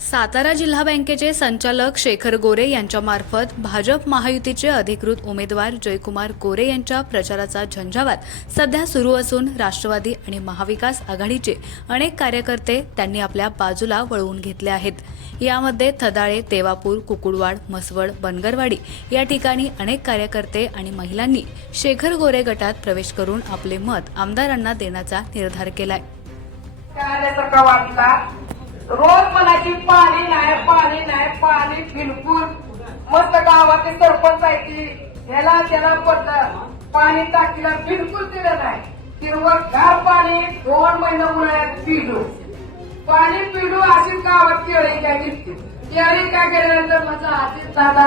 सातारा जिल्हा बँकेचे संचालक शेखर गोरे यांच्यामार्फत भाजप महायुतीचे अधिकृत उमेदवार जयकुमार गोरे यांच्या प्रचाराचा झंझावात सध्या सुरू असून राष्ट्रवादी आणि महाविकास आघाडीचे अनेक कार्यकर्ते त्यांनी आपल्या बाजूला वळवून घेतले आहेत. यामध्ये थदाळे देवापूर कुकुडवाड म्हसवड बनगरवाडी या ठिकाणी अनेक कार्यकर्ते आणि महिलांनी शेखर गोरे गटात प्रवेश करून आपले मत आमदारांना देण्याचा निर्धार केलाय. रोज म्हणायची पाणी नाही पाणी नाही पाणी बिलकुल. मस्त गावाचे सरपंच आहे की ह्याला त्याला पडलं. पाणी टाकीला बिलकुल दिलं नाही. हिरवं गार पाणी दोन महिने उन्हाळ्यात पिलो. पाणी पिलो अशीच गावात केळी काय घेतली केळी काय केल्यानंतर माझा आजीत दादा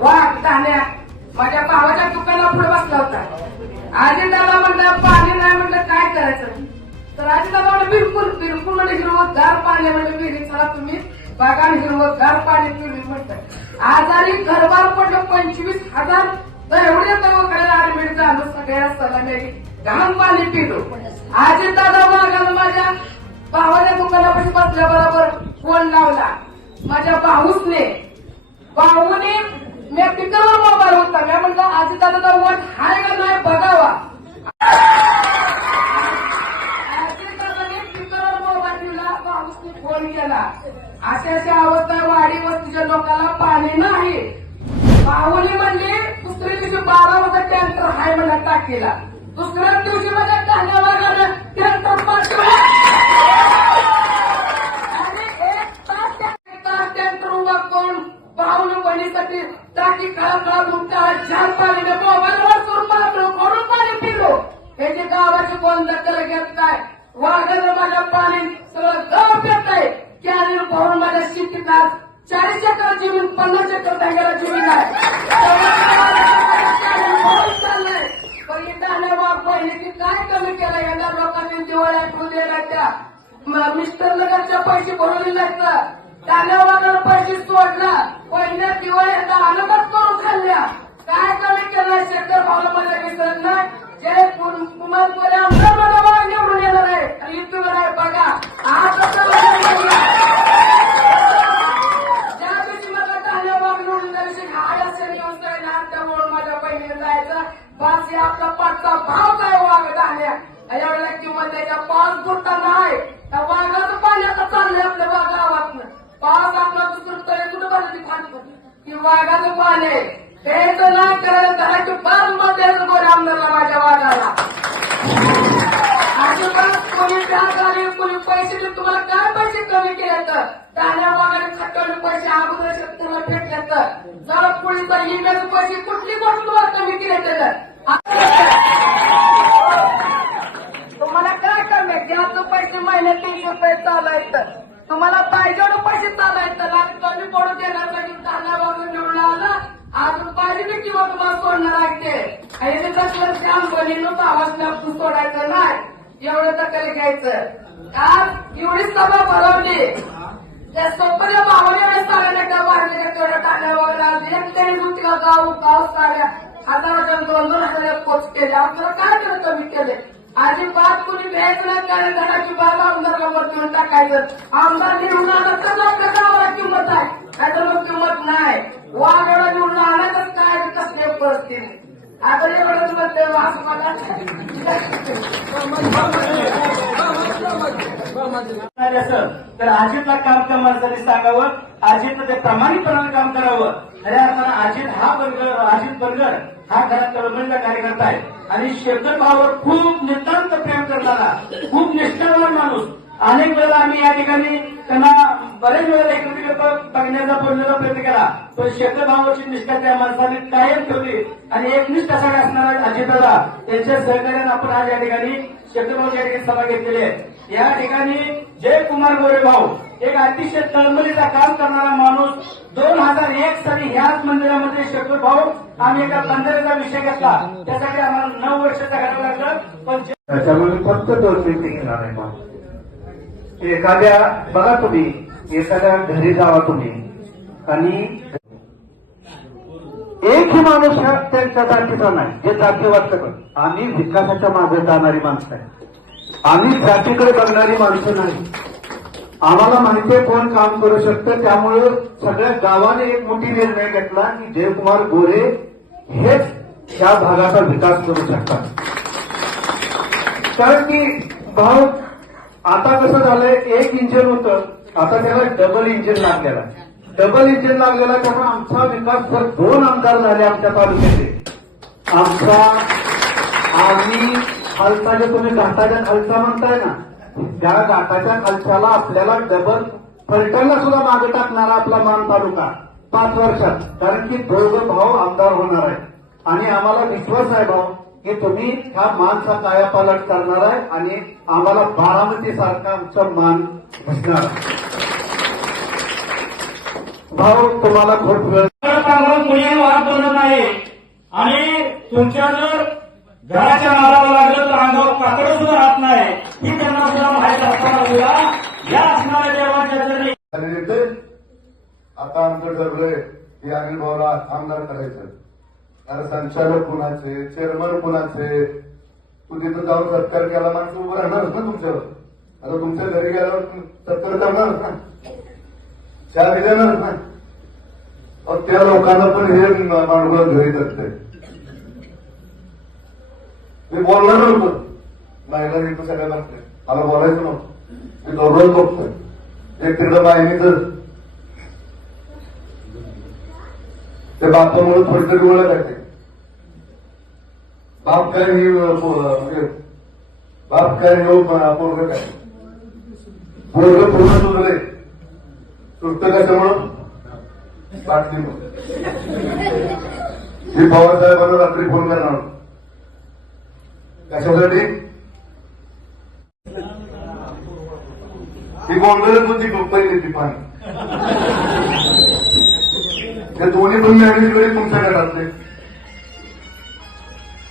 वाघ धान्या माझ्या भावाच्या दुकानाला पुढे बसला होता. आजी दादा म्हणलं पाणी नाही म्हणलं काय करायचं? तर आजी दादा म्हणलं बिलकुल म्हणजे हिरवं गार पाणी म्हणजे विहिरी चला तुम्ही बघा आणि हिरवं गार पाणी तुम्ही म्हणताय. आजारी घरबार पडलं पंचवीस हजार. तर एवढे दवाखान्याला ऍडमिट झालो सगळ्या सलामी घाम पाणी पिलो. आजी दादा मागाला माझ्या भावाच्या दुकानापाशी बसल्या बरोबर फोन लावला. माझ्या भाऊसने भाऊने मी पिकावर मोबाईल होता. मी म्हणलं आजी दादा वट हाय का नाही बघावा आजीदादाने पिकावर मोबाईल दिला भाऊसने फोन केला अशा अशा अवस्था वाडी वस्तीच्या लोकांना पाणी नाही. भाऊनी म्हणली दुसऱ्या दिवशी बारा वाजता टँकर हाय म्हणा टाकीला. दुसऱ्या दिवशी म्हणजे माझ्या धान्यवागानं टँकर आणि एक तास एक तास टँकर उभा करून पाहुणे बहिणीसाठी टाकी खळा खळा दुमटा छान पाणी मोबाईलवर करून पाहतो करून पाणी पिलो. हे जे गावाचे कोण दखल घेत काय? वाघानं माझ्या पाणी सगळं गाव पेट आहे कॅनेल पवन माझ्या शेतीत आज चाळीस एकर जमीन पन्नास एकर जागेला जमीन आहे पण काय कमी केलं येणार लोकांनी दिवाळ्या ठेवून दिल्या त्या मिस्टर नगरच्या पैसे भरून दिल्यात त्याने पैसे सोडला पहिल्या दिवाळीचा अनुभव करून खाल्ल्या काय कमी केलं शेतकरी भाऊला मला विसरत नाही. जय कुमार मला निवडून येणार आहे. आणि युट्यूबर आहे. बघा आज ज्या दिवशी मला हाय असेल व्यवस्था आहे त्यामुळे माझ्या बहिणीला जायचं. बस आपला पाचचा भाव काय वाघ धान्य एवढ्या किंमत त्याच्या पाच गुट्टा नाही. त्या वाघाचं पाणी आता चाललंय आपल्या गावातनं पाच आपला दुसरं तरी कुठं बरं खात की वाघाचं पाणी आहे प्यायचं नाही करायला घराची मत द्यायचं गोरे माझ्या वाघाला अजिबात कोणी त्याग आणि कोणी पैसे देऊन तुम्हाला काय पैसे कमी केले तर दाण्या वागाने खटवले पैसे अगोदर शेतकऱ्याला भेटले तर जरा पोळीचा हिंगाचे पैसे कुठली गोष्ट तुम्हाला कमी केले तर तुम्हाला काय कमी? आहे? घ्यायचं पैसे महिन्यात तीनशे रुपये चालू आहेत तर पाहिजे एवढं पैसे चालायचं आणि कमी पडू देणार नाही धान्या वागून निवडून आला अजून पाहिजे नाही किंवा तुम्हाला ऐकते आणि ते कसलं श्याम बहिणीनं आवाज आपण सोडायचं नाही. एवढं दखल घ्यायचं? आज एवढी सभा भरवली त्या सोपऱ्या भावाने एवढ्या साड्या नका वाढले तेवढ्या टाळ्या वगैरे आली एकट्याने दुसऱ्या गाव गाव साड्या हजाराच्या दोन दोन हजार पोच केले आपल्याला काय केलं कमी केले अजिबात कुणी घ्यायचं नाही कारण घराची बाग आमदारला मत देऊन टाकायचं. आमदार निवडून आला तर आपल्या गावाला किंमत आहे? काय तर मग किंमत नाही. वाघाला निवडून आला तर काय कसले परिस्थिती आता एवढंच मत असं मला तर अजितला काम त्या माणसाने सांगावं अजितनं ते प्रामाणिकपणानं काम करावं. खऱ्या अर्थानं अजित हा बर्गर अजित बर्गर हा खरा तळमळीचा कार्यकर्ता आहे. आणि शेखर भावावर खूप नितांत प्रेम करणारा खूप निष्ठावान माणूस अनेक वेळेला आम्ही या ठिकाणी त्यांना बरेच वेळेला एकत्रित बघण्याचा बोलण्याचा प्रयत्न केला. पण शेतभावाची निष्ठा त्या माणसाने कायम ठेवली. आणि एकनिष्ठ असा असणारा अजितदादा त्यांच्या सहकार्यानं आपण आज या ठिकाणी शेखर भाऊ या ठिकाणी सभा घेतलेली आहे. या ठिकाणी जय कुमार गोरे भाऊ एक अतिशय तळमळीचा काम करणारा माणूस दोन हजार एक साली ह्याच मंदिरामध्ये शेकडो भाऊ आम्ही एका बंदराचा विषय घेतला. त्यासाठी आम्हाला नऊ वर्षाचा घालावं लागलं. पण त्याच्यामुळे फक्त दोन मिनिटे घेणार आहे एखाद्या बघा तुम्ही एखाद्या घरी जावा तुम्ही आणि एकही माणूस ह्या त्यांच्या जातीचा नाही जे जातीवाद करत. आम्ही विकासाच्या मागे जाणारी माणसं आहे. आम्ही जातीकडे बघणारी माणसं नाही. आम्हाला माहितीये कोण काम करू शकतं त्यामुळे सगळ्या गावाने एक मोठी निर्णय घेतला की जयकुमार गोरे हेच त्या भागाचा विकास करू शकतात. कारण की भाऊ आता कसं झालंय एक इंजिन होतं. आता त्याला डबल इंजिन लागलेला. डबल इंजिन लागलेला त्यामुळे आमचा विकास जर दोन आमदार झाले आमच्या तालुक्याचे. आमचा आम्ही खालचा जे तुम्ही घाटाच्या खालचा म्हणताय ना त्या घाटाच्या खालच्याला आपल्याला डबल फलटायला सुद्धा मागे टाकणारा आपला मान तालुका पाच वर्षात. कारण की दोघं भाऊ आमदार होणार आहे आणि आम्हाला विश्वास आहे भाऊ की तुम्ही ह्या मानचा कायापालट करणार आहे आणि आम्हाला बारामती सारखा आमचा मान दिसणार आहे. भाऊ तुम्हाला खूप वेळ कुणी वाद बनत नाही आणि तुमच्या जर घराच्या नादाला लागलं तर अंगावर काकड सुद्धा राहत नाही. ही त्यांना सुद्धा माहीत असताना सुद्धा या असणाऱ्या देवाच्या जरी आता आमचं ठरलंय की अनिल भाऊला आमदार करायचं. संचालक कुणाचे चेअरमन कुणाचे? तू तिथं जाऊन सत्कार केला माणसं उभं राहणारच ना तुमच्यावर. आता तुमच्या घरी गेल्यावर सत्कार करणारच ना. चहा बी देणारच ना. अहो, त्या लोकांना पण हे माणूस घरी करते मी बोलणार नव्हतं. बायला इथं सगळ्या लागते मला बोलायचं नव्हतं. मी दररोज बघतोय. एक तिकडं बाईने तर ते बापामुळे थोडी तरी ओळख आहे. बाप काय ही अं, पो- म्हणजे बाप काय हो पोरग काय पोरग पूर्ण सुधरे सुटत कशामुळं बाटलीमुळे मी पवार साहेबांना रात्री फोन करणार कशासाठी? ती गोंधळच होती खूप ती पाणी. त्या दोन्ही पण मॅनेज वेळी तुमच्या घरातले.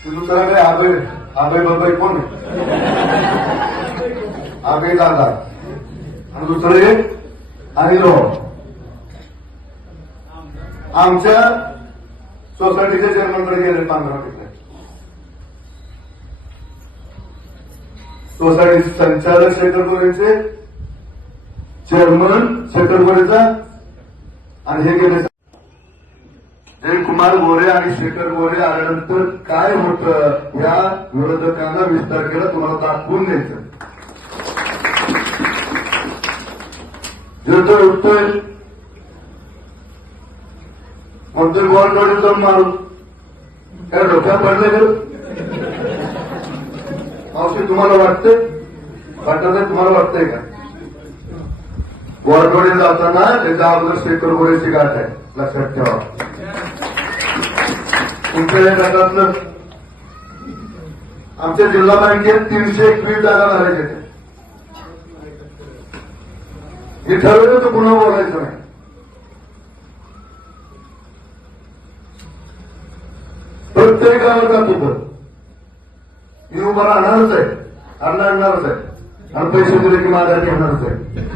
ते दुसरा काय आबे आबे बाबाई कोण आहे? आबे दादा. आणि दुसरे? एक आमच्या सोसायटीच्या चेअरमनकडे गेले पांढरा ठिकाणी सोसायटी संचालक शेखरपुरेचे चेअरमन शेखरपुरेचा आणि हे गेले जयकुमार गोरे आणि शेखर गोरे आल्यानंतर काय होतं या विरोधकांना विस्तार केला तुम्हाला दाखवून द्यायचं. जिरतोय उठतोय म्हणतोय गोरकडे जाऊन मारू. काय डोक्यात पडले गेलं मावशी तुम्हाला वाटतंय? वाटत तुम्हाला वाटतंय का? गोरकडे जाताना त्याच्या अगोदर शेखर गोरेची गाठ आहे. लक्षात ठेवा. तुमच्या या गटातलं आमच्या जिल्हा बँकेत तीनशे एकवीस जागा भरायच्या आहेत. हे ठरवलं तर पुन्हा बोलायचं नाही. प्रत्येक गावात तुझं मी उभा राहणारच आहे. आणणारच आहे. आणि पैसे दिले की माझ्या घेणारच आहे.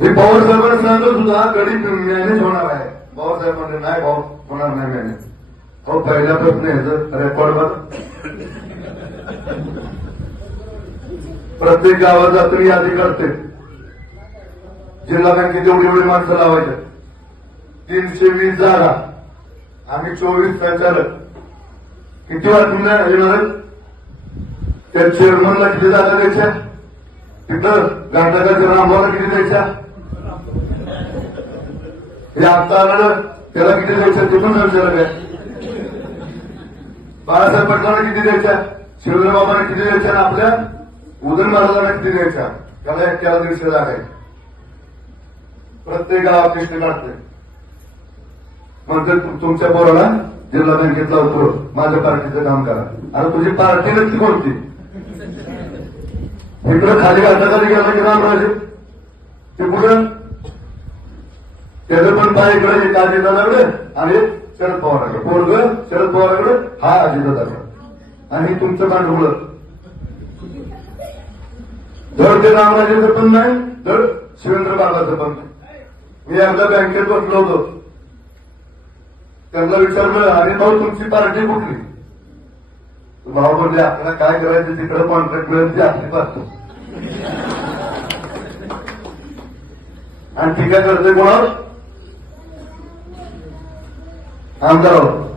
हे पवार साहेबांना सांगत सुद्धा गडी मॅनेज होणार आहे. पवार साहेब म्हणजे नाही भाऊ होणार नाही मॅनेज अहो प्रश्न ह्याचं रेकॉर्ड बघ प्रत्येक गावात जातो यादी करते. जिल्हा बँकेत एवढी एवढी माणसं लावायच्या तीनशे वीस जागा आम्ही चोवीस संचालक. किती वाटून येणार त्या चेअरमनला किती जागा द्यायच्या? तिथं गांधाच्या रामभाऊला किती द्यायच्या? हे आता आलं त्याला किती द्यायच्या तिथून विचारलं काय बाळासाहेब पटलांना किती द्यायच्या शिवराबाबांना किती द्यायच्या आणि आपल्या उदयन महाराजांना किती द्यायच्या त्याला एक त्याला दीडशे जागा आहे. प्रत्येक गावात काढते म्हणतात तुमच्या पोराला जिल्हा बँकेत लावतो माझ्या पार्टीचं काम करा. अरे तुझी पार्टी नक्की कोणती? इकडं खाली हाताखाली गेला की रामराजे. ते कुठं? त्याचं पण काय इकडे एक अजितदादाकडे आणि शरद पवाराकडे पोरग शरद पवाराकडे हा अजितदादाकडे आणि तुमचं पांढरुळ धड ते रामराजेचं पण नाही धड शिवेंद्र बाबाचं पण नाही मी एकदा बँकेत बसलो होतो त्यांना विचारलं अरे भाऊ तुमची पार्टी कुठली भाऊ म्हणजे आपल्याला काय करायचं तिकडे कॉन्ट्रॅक्ट मिळेल ते आपली पार्टी आणि टीका करते कोणावर આમ કરો.